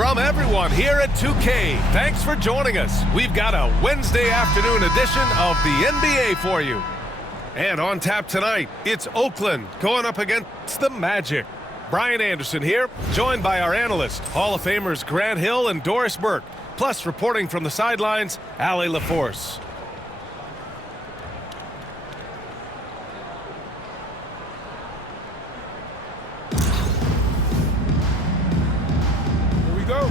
From everyone here at 2K, thanks for joining us. We've got a Wednesday afternoon edition of the NBA for you. And on tap tonight, it's Oakland going up against the Magic. Brian Anderson here, joined by our analysts, Hall of Famers Grant Hill and Doris Burke, plus reporting from the sidelines, Allie LaForce. Here we go.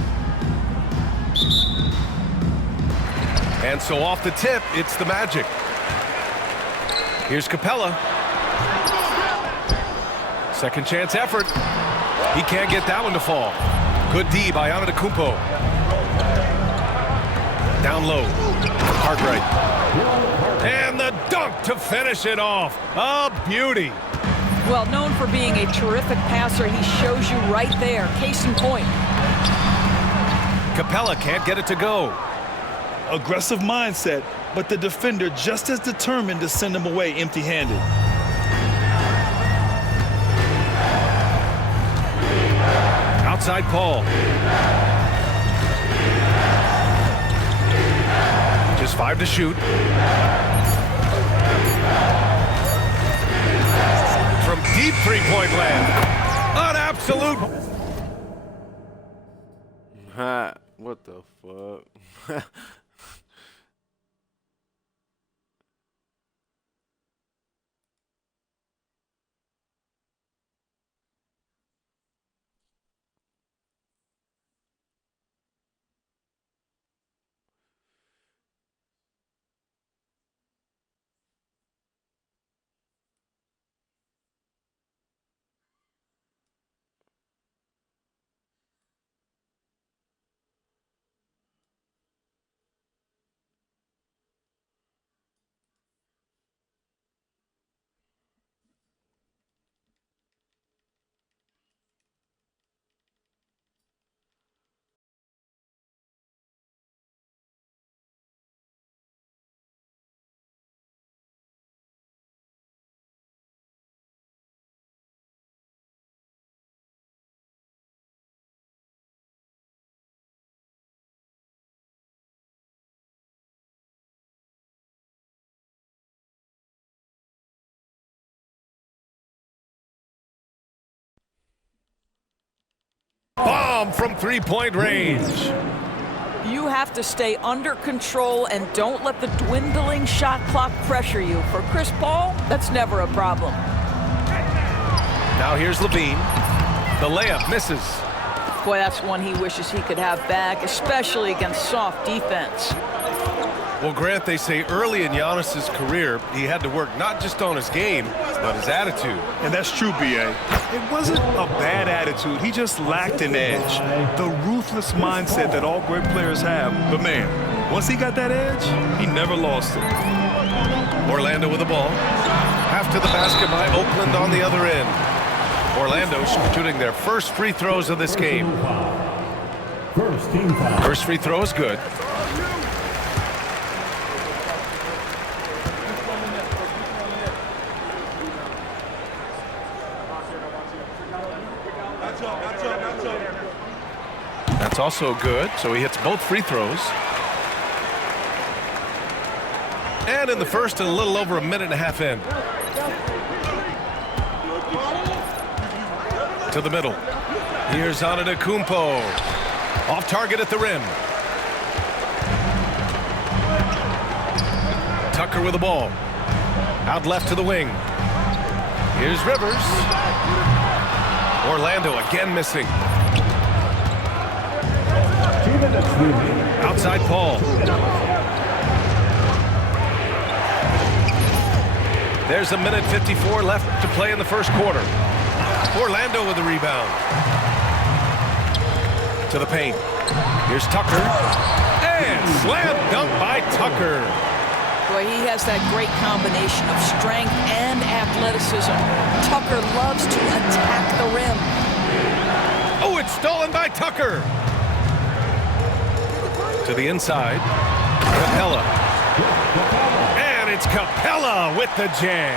And so off the tip, it's the Magic. Here's Capella. Second chance effort. He can't get that one to fall. Good D by Antetokounmpo. Down low. Cartwright. And the dunk to finish it off. A beauty. Well, known for being a terrific passer, he shows you right there. Case in point. Capella can't get it to go. Aggressive mindset, but the defender just as determined to send him away empty-handed. Outside Paul. Just 5 to shoot. From deep three-point land. An absolute... What the fuck? Bomb from three-point range. You have to stay under control and don't let the dwindling shot clock pressure you. For Chris Paul, that's never a problem. Now here's Levine. The layup misses. Boy, that's one he wishes he could have back, especially against soft defense. Well, Grant, they say early in Giannis's career, he had to work not just on his game, but his attitude. And that's true, B.A. It wasn't a bad attitude. He just lacked an edge. The ruthless mindset that all great players have. But, man, once he got that edge, he never lost it. Orlando with the ball. After the basket by Oakland on the other end. Orlando shooting their first free throws of this game. First free throw is good. That's also good, so he hits both free throws. And in the first, and a little over a minute and a half in. To the middle. Here's Antetokounmpo. Off target at the rim. Tucker with the ball. Out left to the wing. Here's Rivers. Orlando again missing. Outside Paul. There's a minute 54 left to play in the first quarter. Orlando with the rebound. To the paint. Here's Tucker. And slam dunk by Tucker. Boy, he has that great combination of strength and athleticism. Tucker loves to attack the rim. Oh, it's stolen by Tucker. To the inside. Capella. And it's Capella with the jam.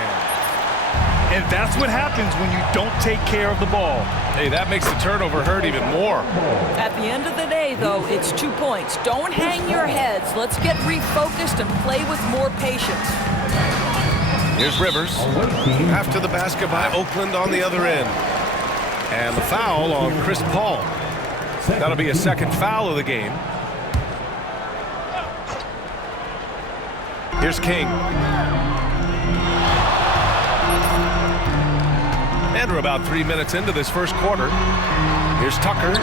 And that's what happens when you don't take care of the ball. Hey, that makes the turnover hurt even more. At the end of the day, though, it's 2 points. Don't hang your heads. Let's get refocused and play with more patience. Here's Rivers. After the basket by Oakland on the other end. And the foul on Chris Paul. That'll be a second foul of the game. Here's King. And we're about 3 minutes into this first quarter. Here's Tucker.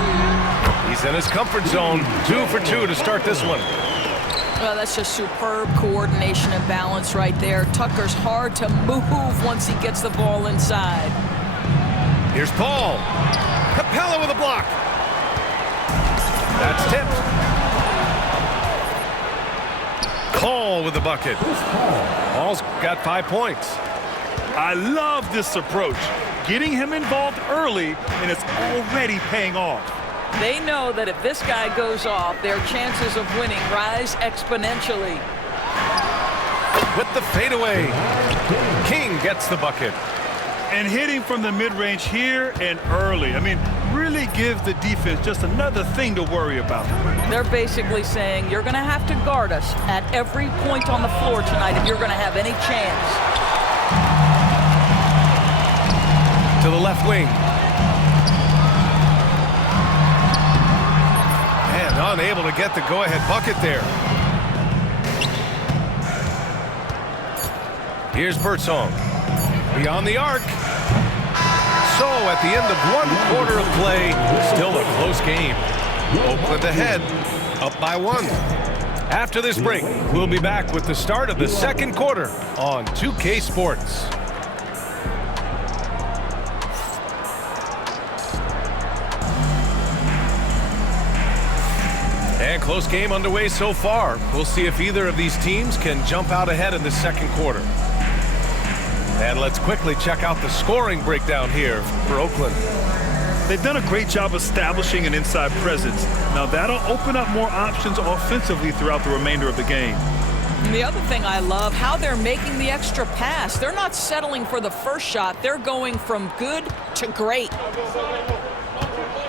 He's in his comfort zone. 2 for 2 to start this one. Well, that's just superb coordination and balance right there. Tucker's hard to move once he gets the ball inside. Here's Paul. Capella with a block. That's tipped. Call with the bucket. Paul's got 5 points. I love this approach. Getting him involved early, and it's already paying off. They know that if this guy goes off, their chances of winning rise exponentially. With the fadeaway. King gets the bucket. And hitting from the mid-range here and early. I mean, really gives the defense just another thing to worry about. They're basically saying you're going to have to guard us at every point on the floor tonight if you're going to have any chance. To the left wing. And unable to get the go-ahead bucket there. Here's Birdsong. Beyond the arc. So at the end of 1 quarter of play, still a close game. Oakland ahead, up by 1. After this break, we'll be back with the start of the second quarter on 2K Sports. And close game underway so far. We'll see if either of these teams can jump out ahead in the second quarter. And let's quickly check out the scoring breakdown here for Oakland. They've done a great job establishing an inside presence. Now that'll open up more options offensively throughout the remainder of the game. And the other thing I love, how they're making the extra pass. They're not settling for the first shot. They're going from good to great.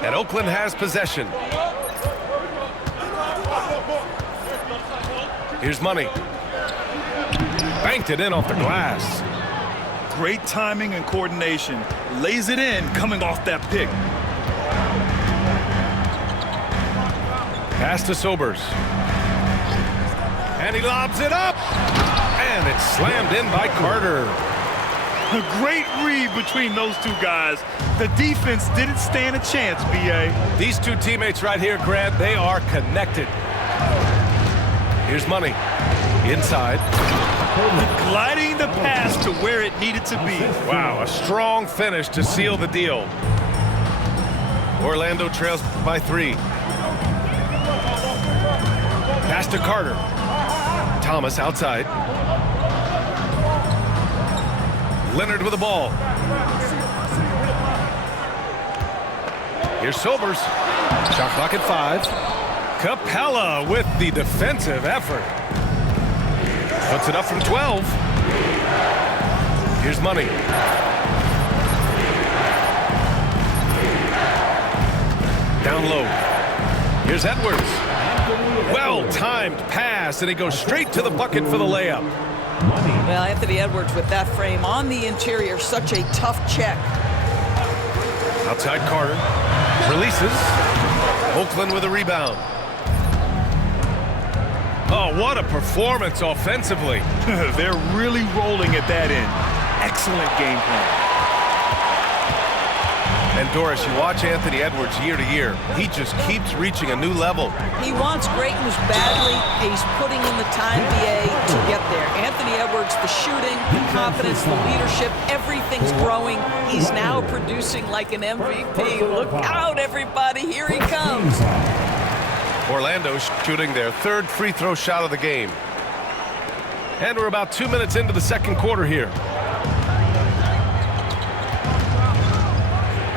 And Oakland has possession. Here's Money. Banked it in off the glass. Great timing and coordination. Lays it in coming off that pick. Pass to Sobers. And he lobs it up. And it's slammed in by Carter. A great read between those two guys. The defense didn't stand a chance, B.A. These two teammates right here, Grant, they are connected. Here's Money. Inside. Gliding the pass to where it needed to be. Wow, a strong finish to seal the deal. Orlando trails by 3. Pass to Carter. Thomas outside. Leonard with the ball. Here's Sobers. Shot clock at 5. Capella with the defensive effort. Puts it up from 12. Here's Money. Down low. Here's Edwards. Well-timed pass, and he goes straight to the bucket for the layup. Well, Anthony Edwards with that frame on the interior, such a tough check. Outside Carter. Releases. Oakland with a rebound. Oh, what a performance offensively. They're really rolling at that end. Excellent game plan. And Doris, you watch Anthony Edwards year to year. He just keeps reaching a new level. He wants greatness badly. He's putting in the time, BA, to get there. Anthony Edwards, the shooting, the confidence, the leadership, everything's growing. He's now producing like an MVP. Look out, everybody. Here he comes. Orlando shooting their 3rd free throw shot of the game. And we're about 2 minutes into the second quarter here.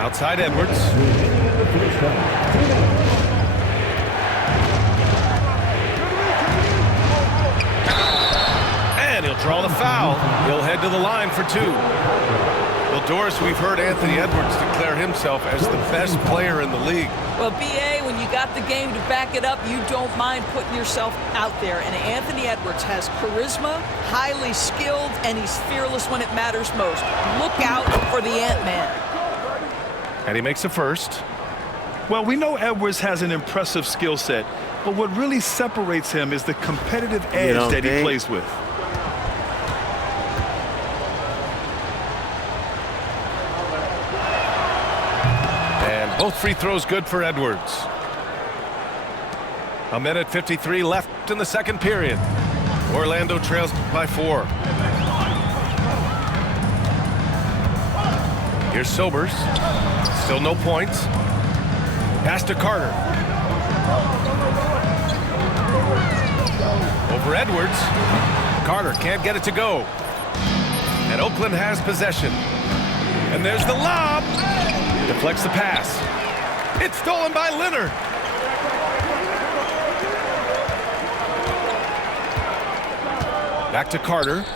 Outside Edwards. And he'll draw the foul. He'll head to the line for 2. Doris, we've heard Anthony Edwards declare himself as the best player in the league. Well, B.A., when you got the game to back it up, you don't mind putting yourself out there. And Anthony Edwards has charisma, highly skilled, and he's fearless when it matters most. Look out for the Ant-Man. And he makes a first. Well, we know Edwards has an impressive skill set, but what really separates him is the competitive edge that he plays with. And both free throws good for Edwards. 1:53 left in the second period. Orlando trails by 4. Here's Sobers. Still no points. Pass to Carter. Over Edwards. Carter can't get it to go. And Oakland has possession. And there's the lob. Deflects the pass. It's stolen by Leonard. Back to Carter.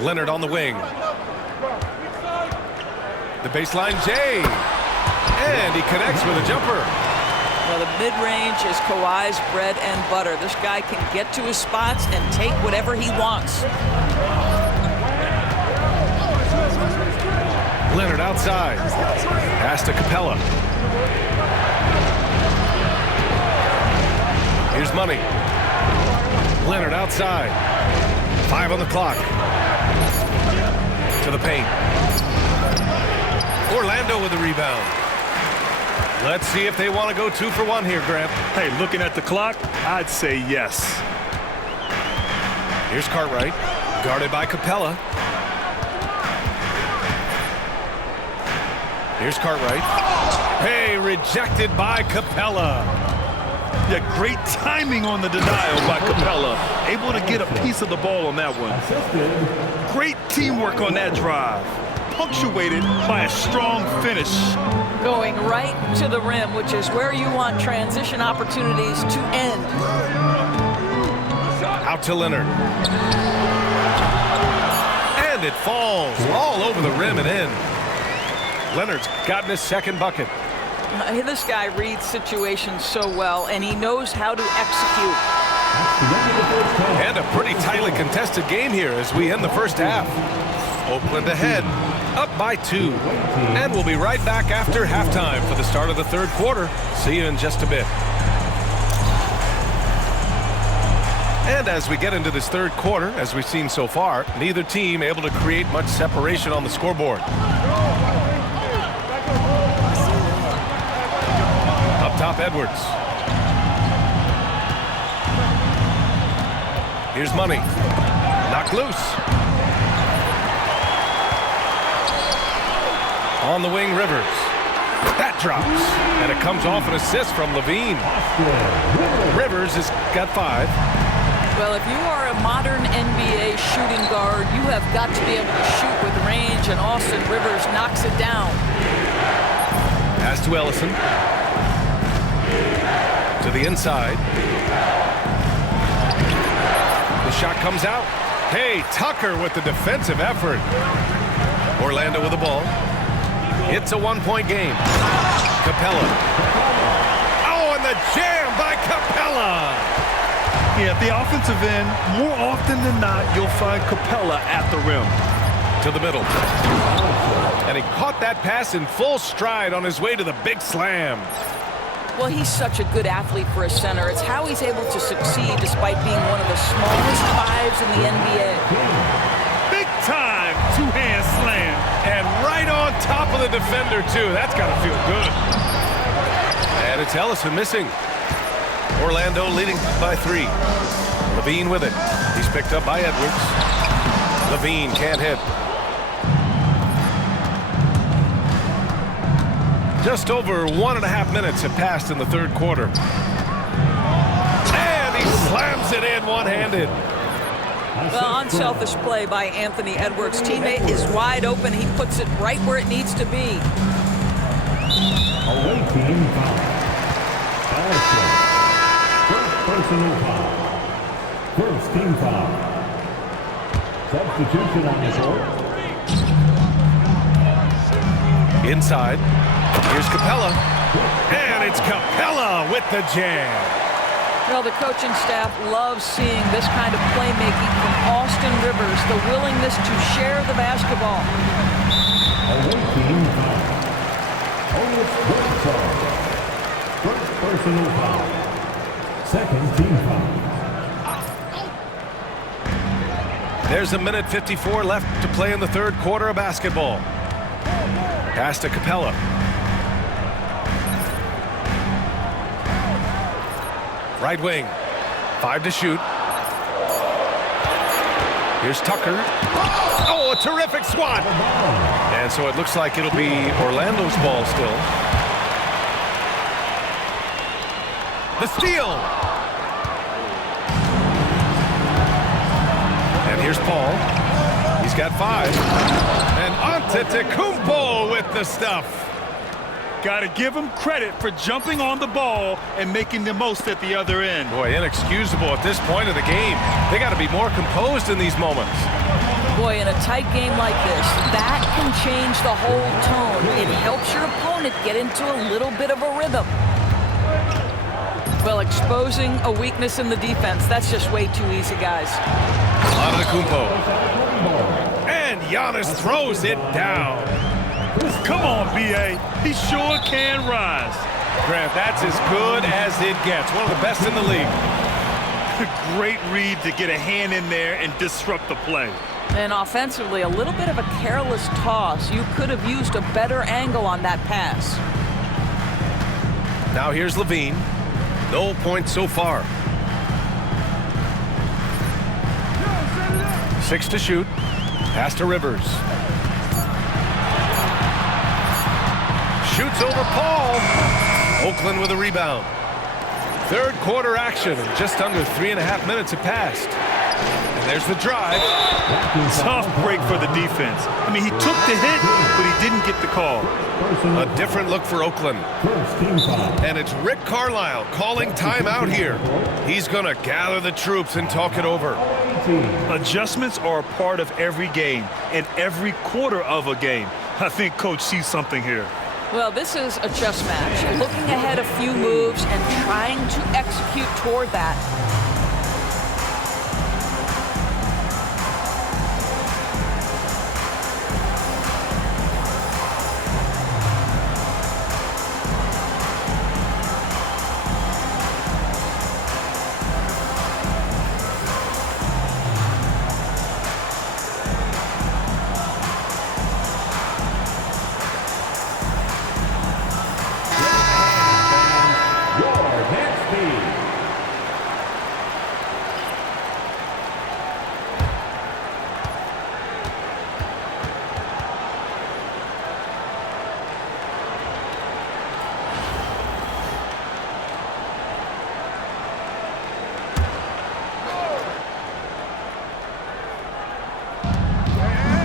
Leonard on the wing. The baseline J. And he connects with a jumper. Well, the mid-range is Kawhi's bread and butter. This guy can get to his spots and take whatever he wants. Leonard outside. Pass to Capella. Here's Money. Leonard outside. 5 on the clock. To the paint. Orlando with the rebound. Let's see if they want to go 2 for 1 here, Grant. Hey, looking at the clock, I'd say yes. Here's Cartwright, guarded by Capella. Here's Cartwright. Hey, rejected by Capella. Yeah, great timing on the denial by Capella. Able to get a piece of the ball on that one. Great teamwork on that drive. Punctuated by a strong finish. Going right to the rim, which is where you want transition opportunities to end. Out to Leonard. And it falls all over the rim and in. Leonard's gotten his second bucket. This guy reads situations so well, and he knows how to execute. And a pretty tightly contested game here as we end the first half. Oakland ahead, up by 2. And we'll be right back after halftime for the start of the third quarter. See you in just a bit. And as we get into this third quarter, as we've seen so far, neither team able to create much separation on the scoreboard. Up top, Edwards. Here's Money. Knocked loose. On the wing, Rivers. That drops. And it comes off an assist from Levine. Rivers has got 5. Well, if you are a modern NBA shooting guard, you have got to be able to shoot with range, and Austin Rivers knocks it down. Pass to Ellison. To the inside. The shot comes out. Hey, Tucker with the defensive effort. Orlando with the ball. It's a 1-point game. Capella. Oh, and the jam by Capella. Yeah, at the offensive end, more often than not, you'll find Capella at the rim. To the middle. And he caught that pass in full stride on his way to the big slam. Well, he's such a good athlete for a center. It's how he's able to succeed despite being one of the smallest 5s in the NBA. Big time two-hand slam. And right on top of the defender, too. That's got to feel good. And it's Ellison missing. Orlando leading by 3. Levine with it. He's picked up by Edwards. Levine can't hit. Just over 1.5 minutes have passed in the third quarter. And he slams it in one-handed. Well, unselfish play by Anthony Edwards. Teammate is wide open. He puts it right where it needs to be. Away team foul. First personal foul. First team foul. Substitution on the court. Inside. Here's Capella. And it's Capella with the jam. Well, the coaching staff loves seeing this kind of playmaking from Austin Rivers, the willingness to share the basketball. Away team foul. Otis Wilson. First personal foul. Second team foul. There's a minute 54 left to play in the third quarter of basketball. Pass to Capella. Right wing. 5 to shoot. Here's Tucker. Oh, a terrific swat. And so it looks like it'll be Orlando's ball still. The steal. And here's Paul. He's got 5. And Antetokounmpo with the stuff. Got to give him credit for jumping on the ball and making the most at the other end. Boy, inexcusable at this point of the game. They got to be more composed in these moments. Boy, in a tight game like this, that can change the whole tone. It helps your opponent get into a little bit of a rhythm. Well, exposing a weakness in the defense, that's just way too easy, guys. Antetokounmpo. And Giannis throws it down. Come on, B.A. He sure can rise. Grant, that's as good as it gets. One of the best in the league. Great read to get a hand in there and disrupt the play. And offensively, a little bit of a careless toss. You could have used a better angle on that pass. Now here's Levine. No points so far. 6 to shoot. Pass to Rivers. Shoots over Paul. Oakland with a rebound. Third quarter action. Just under 3.5 minutes have passed. And there's the drive. Tough break for the defense. I mean, he took the hit, but he didn't get the call. A different look for Oakland. And it's Rick Carlisle calling timeout here. He's going to gather the troops and talk it over. Adjustments are a part of every game and every quarter of a game. I think Coach sees something here. Well, this is a chess match. Looking ahead a few moves and trying to execute toward that.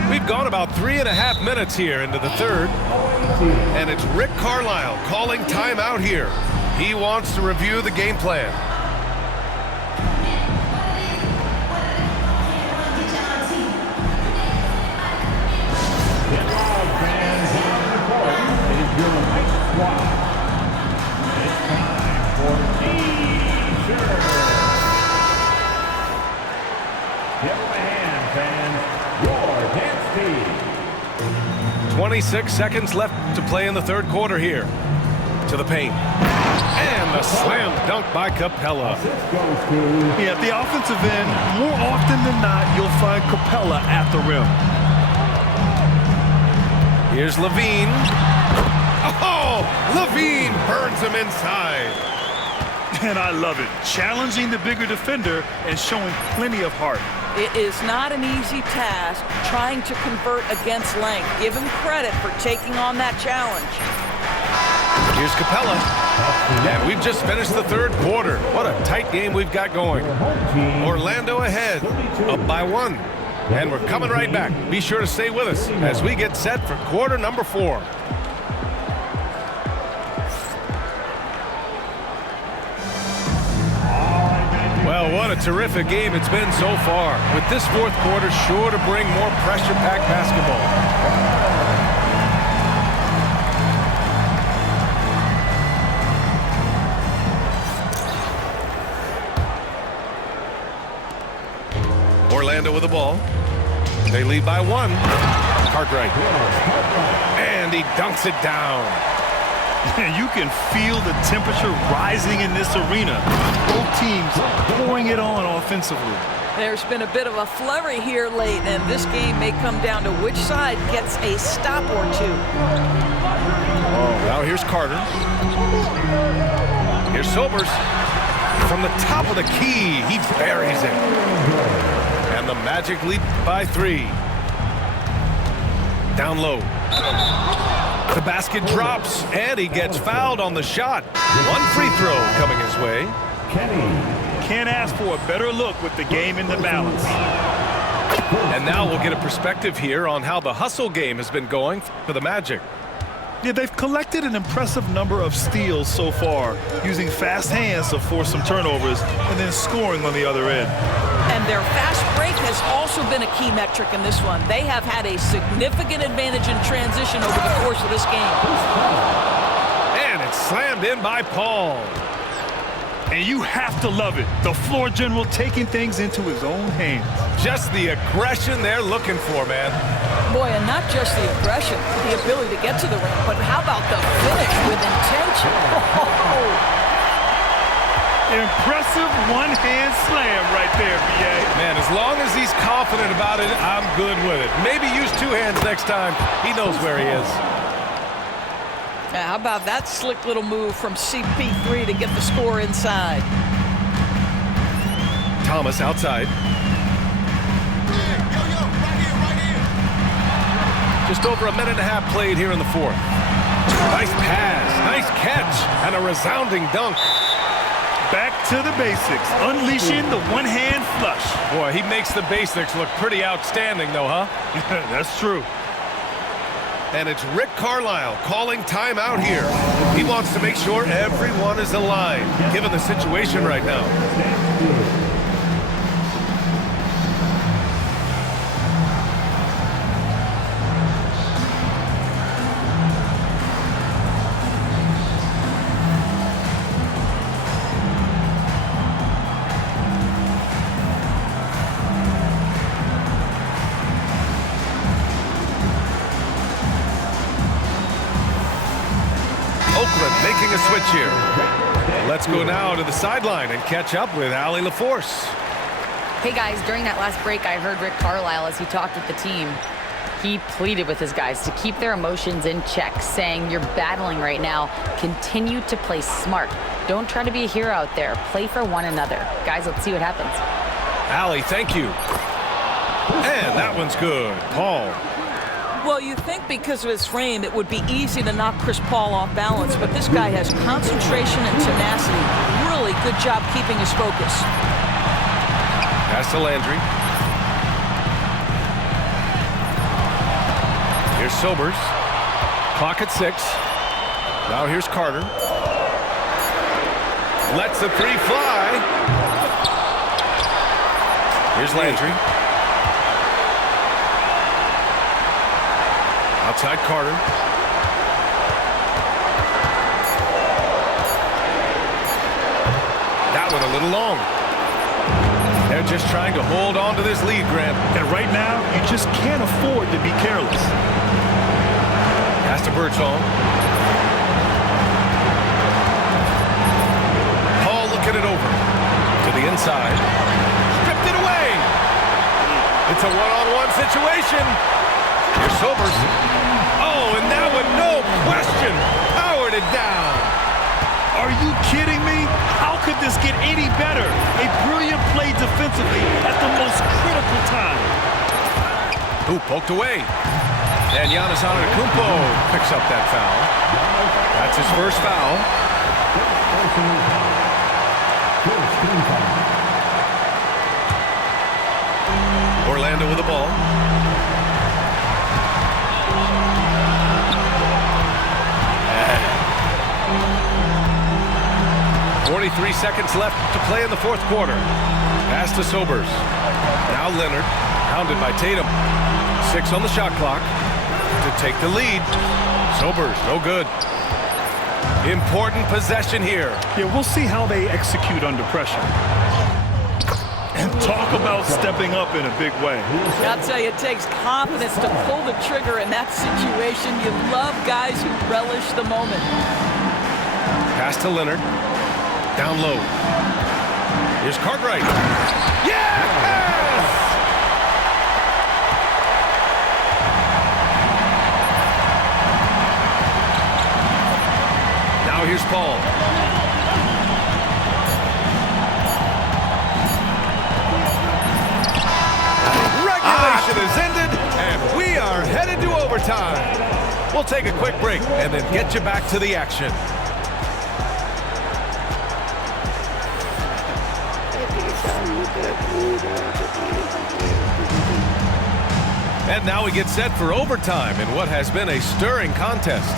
We've gone about 3.5 minutes here into the third. And it's Rick Carlisle calling timeout here. He wants to review the game plan. Give him a hand, fans. Your dance team. 26 seconds left to play in the third quarter here. To the paint. And the slam dunk by Capella. Yeah, at the offensive end, more often than not, you'll find Capella at the rim. Here's Levine. Oh, Levine burns him inside. And I love it. Challenging the bigger defender and showing plenty of heart. It is not an easy task trying to convert against length. Give him credit for taking on that challenge. Here's Capella. And we've just finished the third quarter. What a tight game we've got going. Orlando ahead, up by 1. And we're coming right back. Be sure to stay with us as we get set for quarter number 4. Well, what a terrific game it's been so far, with this fourth quarter sure to bring more pressure-packed basketball. Orlando with the ball. They lead by 1. Cartwright. And he dunks it down. You can feel the temperature rising in this arena. Both teams pouring it on offensively. There's been a bit of a flurry here late, and this game may come down to which side gets a stop or two. Oh, now here's Carter. Here's Sobers. From the top of the key, he buries it. And the Magic lead by 3. Down low. The basket drops, and he gets fouled on the shot. 1 free throw coming his way. Can't ask for a better look with the game in the balance. And now we'll get a perspective here on how the hustle game has been going for the Magic. Yeah, they've collected an impressive number of steals so far, using fast hands to force some turnovers and then scoring on the other end. And their fast break has also been a key metric in this one. They have had a significant advantage in transition over the course of this game. And it's slammed in by Paul. And you have to love it. The floor general taking things into his own hands. Just the aggression they're looking for, man. Boy, and not just the aggression, the ability to get to the rim, but how about the finish with intention? Impressive one-hand slam right there, B.A. Man, as long as he's confident about it, I'm good with it. Maybe use 2 hands next time. He knows where he is. Now, how about that slick little move from CP3 to get the score inside? Thomas outside. Just over 1.5 minutes played here in the fourth. Nice pass, nice catch, and a resounding dunk. Back to the basics, unleashing the one-hand flush. Boy, he makes the basics look pretty outstanding, though, huh? That's true. And it's Rick Carlisle calling timeout here. He wants to make sure everyone is aligned, given the situation right now. Making a switch here. Let's go now to the sideline and catch up with Allie LaForce. Hey guys, during that last break, I heard Rick Carlisle as he talked with the team. He pleaded with his guys to keep their emotions in check, saying, "You're battling right now. Continue to play smart. Don't try to be a hero out there. Play for one another." Guys, let's see what happens. Allie, thank you. And that one's good. Paul. Well, you think because of his frame, it would be easy to knock Chris Paul off balance, but this guy has concentration and tenacity. Really good job keeping his focus. Pass to Landry. Here's Sobers. Clock at 6. Now here's Carter. Lets the 3 fly. Here's Landry. Outside Carter. That one a little long. They're just trying to hold on to this lead, Grant. And right now, you just can't afford to be careless. Pass to Birdsong. Paul looking it over. To the inside. Stripped it away. It's a one-on-one situation. Here's Sobers. Oh, and that one, no question, powered it down. Are you kidding me? How could this get any better? A brilliant play defensively at the most critical time. Ooh, poked away. And Giannis Antetokounmpo picks up that foul. That's his first foul. Orlando with the ball. 43 seconds left to play in the fourth quarter. Pass to Sobers. Now Leonard, hounded by Tatum. 6 on the shot clock to take the lead. Sobers, no good. Important possession here. Yeah, we'll see how they execute under pressure. And talk about stepping up in a big way. I'll tell you, it takes confidence to pull the trigger in that situation. You love guys who relish the moment. Pass to Leonard. Down low. Here's Cartwright. Yes! Now here's Paul. Regulation is ended, and we are headed to overtime. We'll take a quick break and then get you back to the action. And now we get set for overtime in what has been a stirring contest.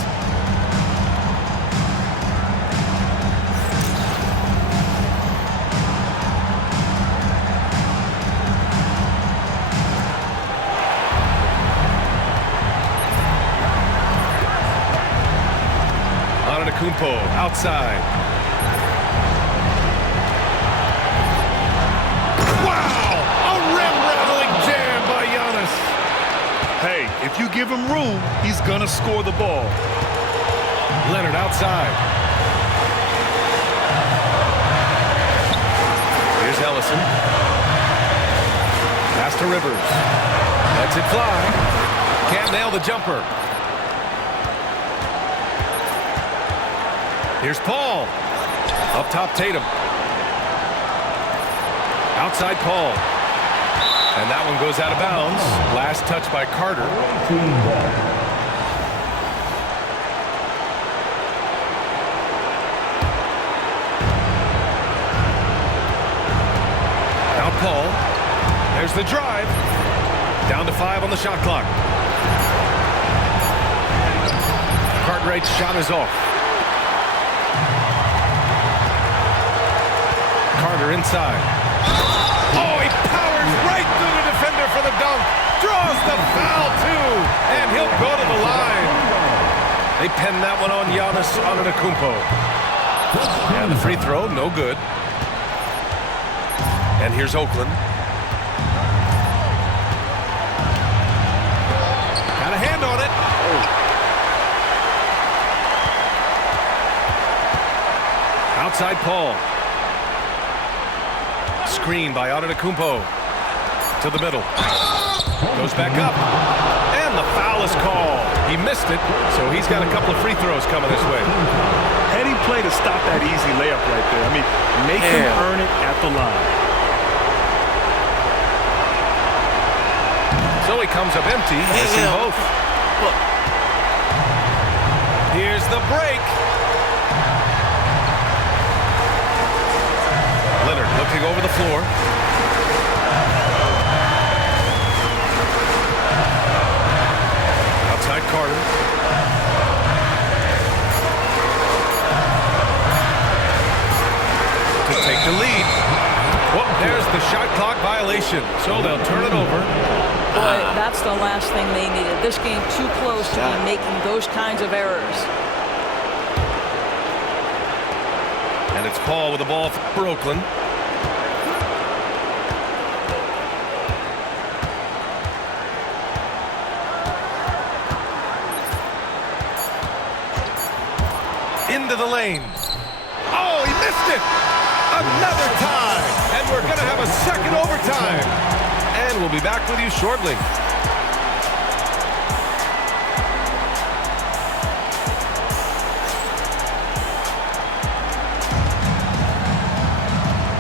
Kumpo outside. Wow! A rim-rattling jam by Giannis. Hey, if you give him room, he's gonna score the ball. Leonard outside. Here's Ellison. Pass to Rivers. Lets it fly. Can't nail the jumper. Here's Paul. Up top, Tatum. Outside, Paul. And that one goes out of bounds. Last touch by Carter. Now Paul. There's the drive. Down to 5 on the shot clock. Cartwright's shot is off. Carter inside. Oh, he powers right through the defender for the dunk. Draws the foul, too. And he'll go to the line. They pen that one on Giannis Antetokounmpo. And the free throw, no good. And here's Oakland. Got a hand on it. Outside Paul. Screen by Antetokounmpo. To the middle. Goes back up. And the foul is called. He missed it, so he's got a couple of free throws coming this way. Heady play to stop that easy layup right there. I mean, make him earn it at the line. So he comes up empty, missing both. Here's the break. Leonard looking over the floor. Outside Carter. To take the lead. Well, there's the shot clock violation. So they'll turn it over. Boy, that's the last thing they needed. This game too close to be making those kinds of errors. And it's Paul with the ball for Oakland. Into the lane. Oh, he missed it! Another time! And we're going to have a second overtime. And we'll be back with you shortly.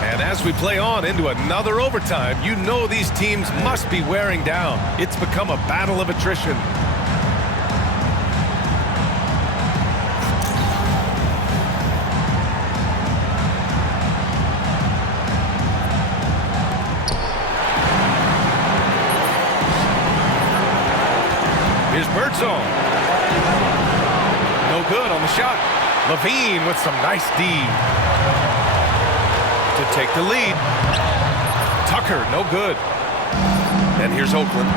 And as we play on into another overtime, you know these teams must be wearing down. It's become a battle of attrition. Here's Birdsong. No good on the shot. Levine with some nice D to take the lead. Tucker, no good. And here's Oakland.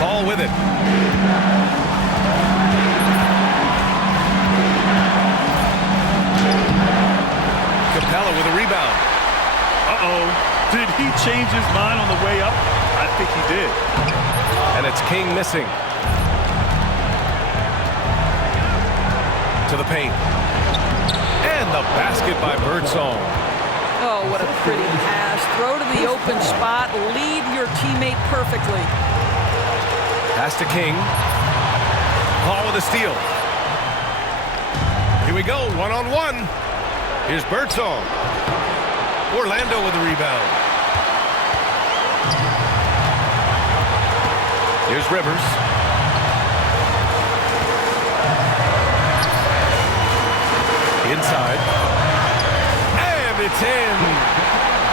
Ball with it. Capella with a rebound. Uh-oh. Did he change his mind on the way up? I think he did. And it's King missing. To the paint. And the basket by Birdsong. Oh, what a pretty pass. Throw to the open spot. Lead your teammate perfectly. Pass to King. Paul with a steal. Here we go, one-on-one. Here's Birdsong. Orlando with a rebound. Here's Rivers. Inside. And it's in.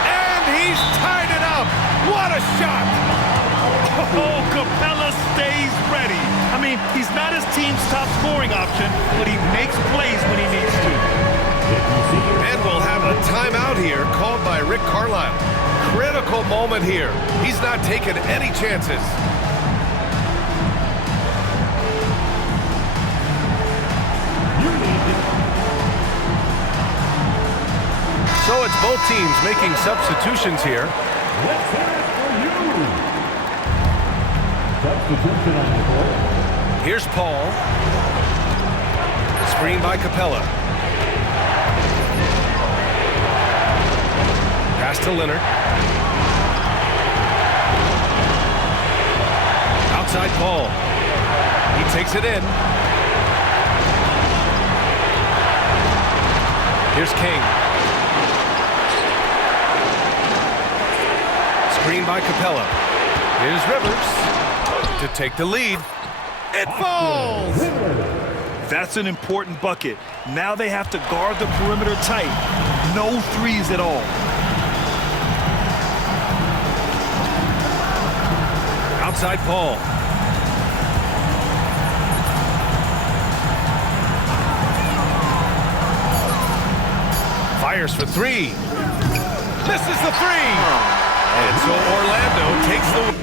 And he's tied it up. What a shot. Oh, Capella stays ready. I mean, he's not his team's top scoring option, but he makes plays when he needs to. And we'll have a timeout here called by Rick Carlisle. Critical moment here. He's not taking any chances. So it's both teams making substitutions here. Let's hear it for you. Substitution on the court. Here's Paul. Screen by Capella. Pass to Leonard. Outside Paul. He takes it in. Here's King. Screen by Capella. Here's Rivers to take the lead. It falls! That's an important bucket. Now they have to guard the perimeter tight. No threes at all. Outside Paul. Fires for three. Misses the three. And so Orlando takes the